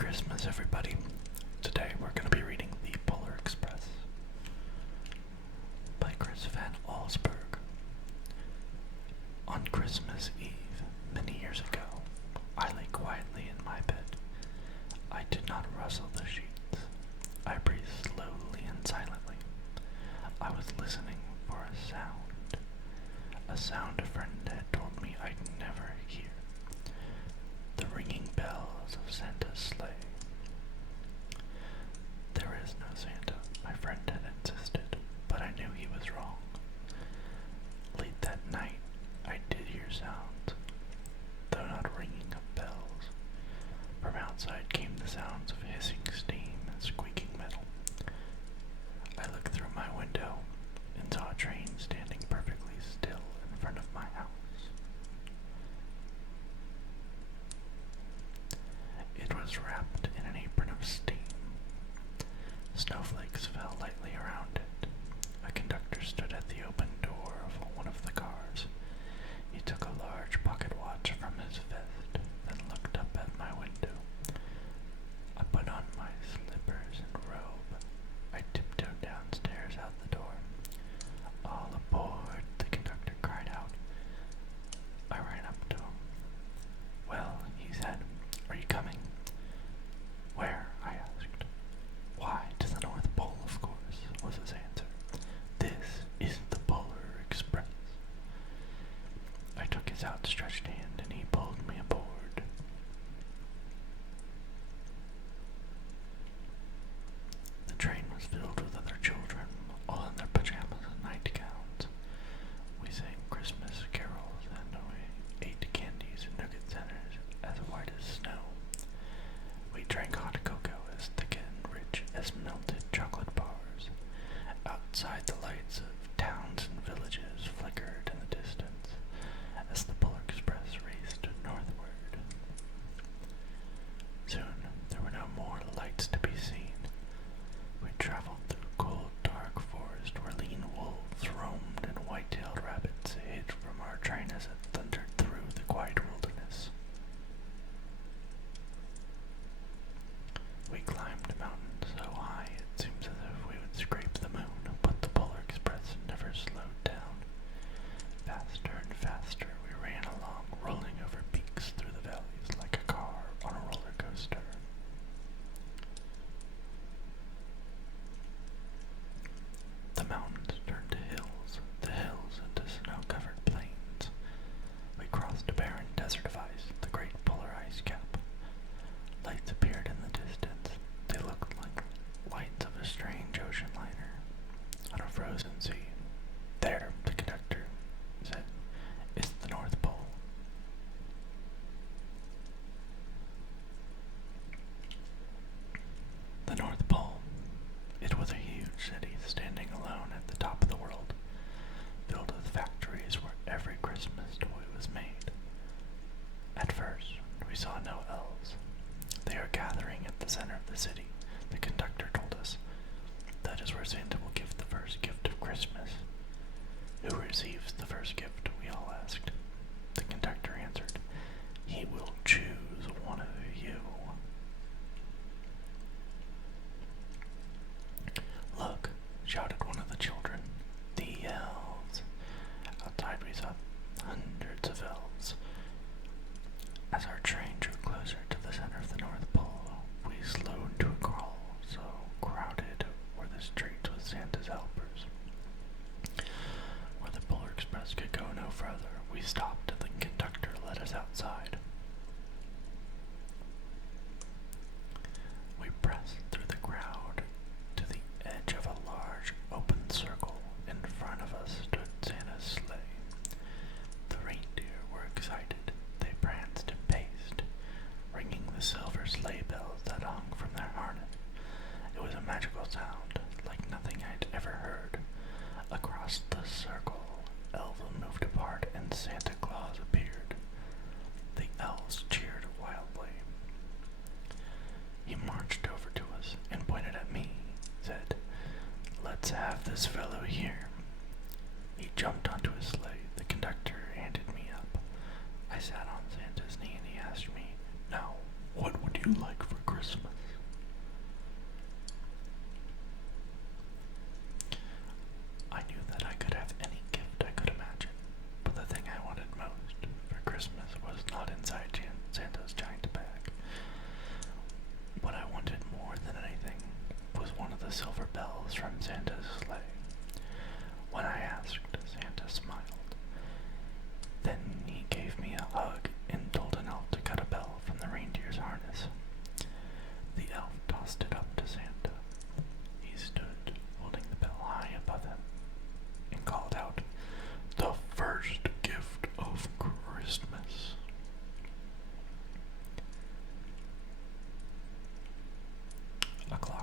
Christmas, everybody. Today we're going to be reading The Polar Express by Chris Van Allsburg. On Christmas Eve, many years ago, I lay quietly in my bed. I did not rustle the sheets. I breathed slowly and silently. I was listening for a sound a friend had told me I'd never hear. The ringing bells of Santa's sleigh. There is no Santa, my friend had insisted, but I knew he was wrong. Late that night, I did hear sounds, though not ringing of bells. From outside came the sounds of hissing steam and squeaking metal. I looked through my window and saw a train standing perfectly still in front of my house. It was wrapped in an apron of steam. Snowflakes fell lightly around it. A conductor stood at the open door of one of the cars. He took a large pocket watch from his vest, then looked up at my window. I put on my slippers and robe. I tiptoed downstairs out the door. "All aboard," the conductor cried out. I ran up to him. "Well," he said, "are you coming?" "Where?" I asked. "Why, to the North Pole, of course," was his answer. "This is the Polar Express." I took his outstretched hand and he pulled me aboard. The train was filled with other children, all in their pajamas and nightgowns. We sang Christmas carols and we ate candies and nougat centers as white as snow. We drank hot cocoa as thick and rich as melted chocolate bars. Outside, the lights of towns and villages flickered in the distance as the Polar Express raced northward. Soon, there were no more lights to be seen. We traveled through cold, dark forest where lean wolves roamed and white-tailed rabbits hid from our train as it thundered through the quiet wilderness. We climbed mountains so high it seems as if we would scrape the moon, but the Polar Express never slowed down. Faster and faster we ran along, rolling over peaks through the valleys like a car on a roller coaster. The mountains turned to hills, the hills into snow-covered plains. We crossed a barren desert of ice, the great polar ice cap. Lights appeared in the distance. They looked like lights of a strange ocean liner on a frozen sea. "There," the conductor said, "is the North Pole." The North Pole. It was a huge city standing alone at the top of the world, filled with factories where every Christmas toy was made. At first, we saw no elves. "They are gathering at the center of the city," the conductor told us. "That is where Santa will give the first gift of Christmas." "Who receives the first gift?" we all asked. The conductor answered, "He will choose one of you." "Look," shouted one of the children, "the elves." Outside we saw hundreds of elves. As our train drew closer to the center of the North Pole, we slowed to a crawl, so crowded were the streets with Santa's helpers. Where the Polar Express could go no further, we stopped and the conductor led us outside. We pressed through the crowd to the edge of a large open circle. In front of us stood Santa's sleigh. The reindeer were excited. They pranced and paced, ringing the silver sleigh bells that hung from their harness. It was a magical sound, like nothing I'd ever heard. Across the circle, elves moved apart and Santa Claus appeared. The elves cheered wildly. He marched over to us and pointed at me, said, "Let's have this fellow here." He jumped onto his sleigh. The conductor handed me up. I sat on Santa's knee and he asked me, "Now, what would you like for Christmas?"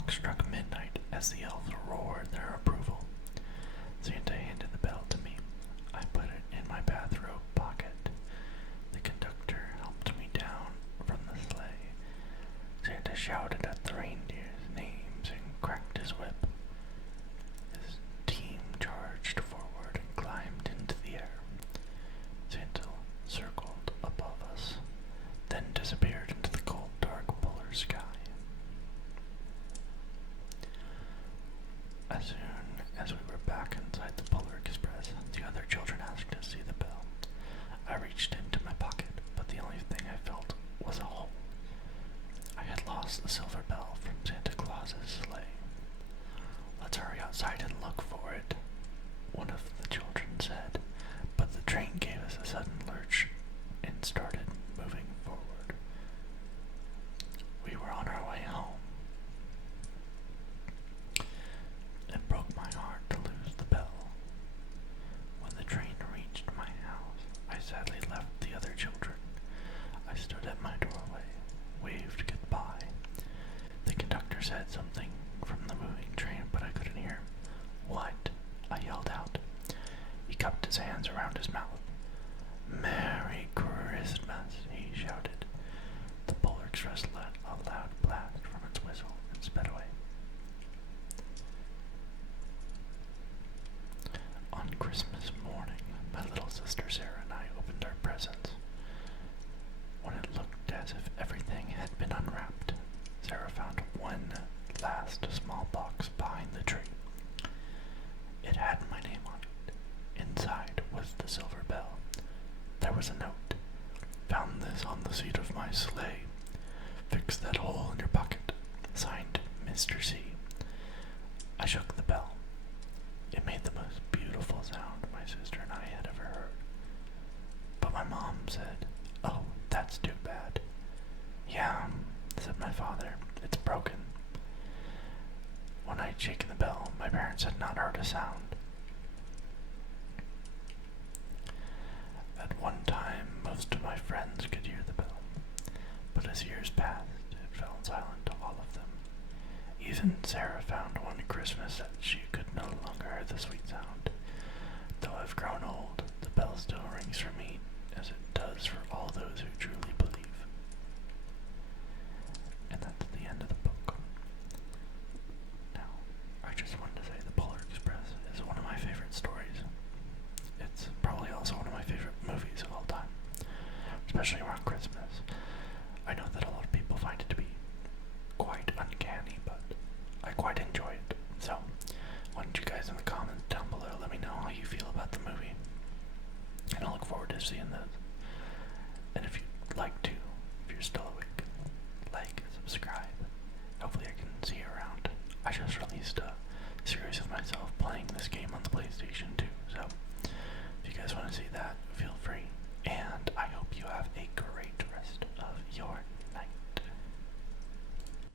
clock struck midnight as the elves roared their approval. Santa handed the bell to me. I put it in my bathrobe pocket. The conductor helped me down from the sleigh. Santa shouted at the reindeer's names and cracked his whip. His team charged forward and climbed into the air. Santa circled above us, then disappeared into the cold, dark polar sky. As soon as we were back inside the Polar Express, the other children asked to see the bell. I reached into my pocket, but the only thing I felt was a hole. I had lost the silver bell from Santa Claus's sleigh. "Let's hurry outside and look for it," one of the children said, but the train gave us a sudden lurch and started moving forward. We were on our way home. It broke my heart to lose the bell. When the train reached my house, I sadly left the other children. I stood at my doorway, waved goodbye. The conductor said something from the moving train, but I couldn't hear. "What?" I yelled out. He cupped his hands around his mouth. "Merry Christmas," he shouted. The Polar Express let a loud blast from its whistle and sped away. On Christmas morning, my little sister Sarah and I opened our presents. When it looked as if everything had been unwrapped, Sarah found one last small box behind the tree. It had my name on it. Inside was the silver bell. There was a note. "Found this on the seat of my sleigh. Fix that hole in your pocket. Signed, Mr. C." I shook the bell. It made the most beautiful sound my sister and I had ever heard. But my mom said, "Oh, that's too bad." "Yeah," said my father, "it's broken." When I'd shaken the bell, my parents had not heard a sound. At one time, most of my friends could hear the bell, but as years passed, it fell silent to all of them. Even Sarah found one Christmas that she could no longer hear the sweet sound. Though I've grown old, the bell still rings for me, as it does for all those who truly believe. And that's the end of the book. Now, I just wanted to say the Polar Express is one of my favorite stories. It's probably also one of my favorite movies of all time, especially around Christmas. I know that a lot of people find it to be quite uncanny, but I quite enjoy it. So, why don't you guys in the comments down below let me know how you feel about the movie. And I look forward to seeing those. And if you'd like to, if you're still awake, like, subscribe. Hopefully I can see you around. I just released a series of myself playing this game on the PlayStation 2.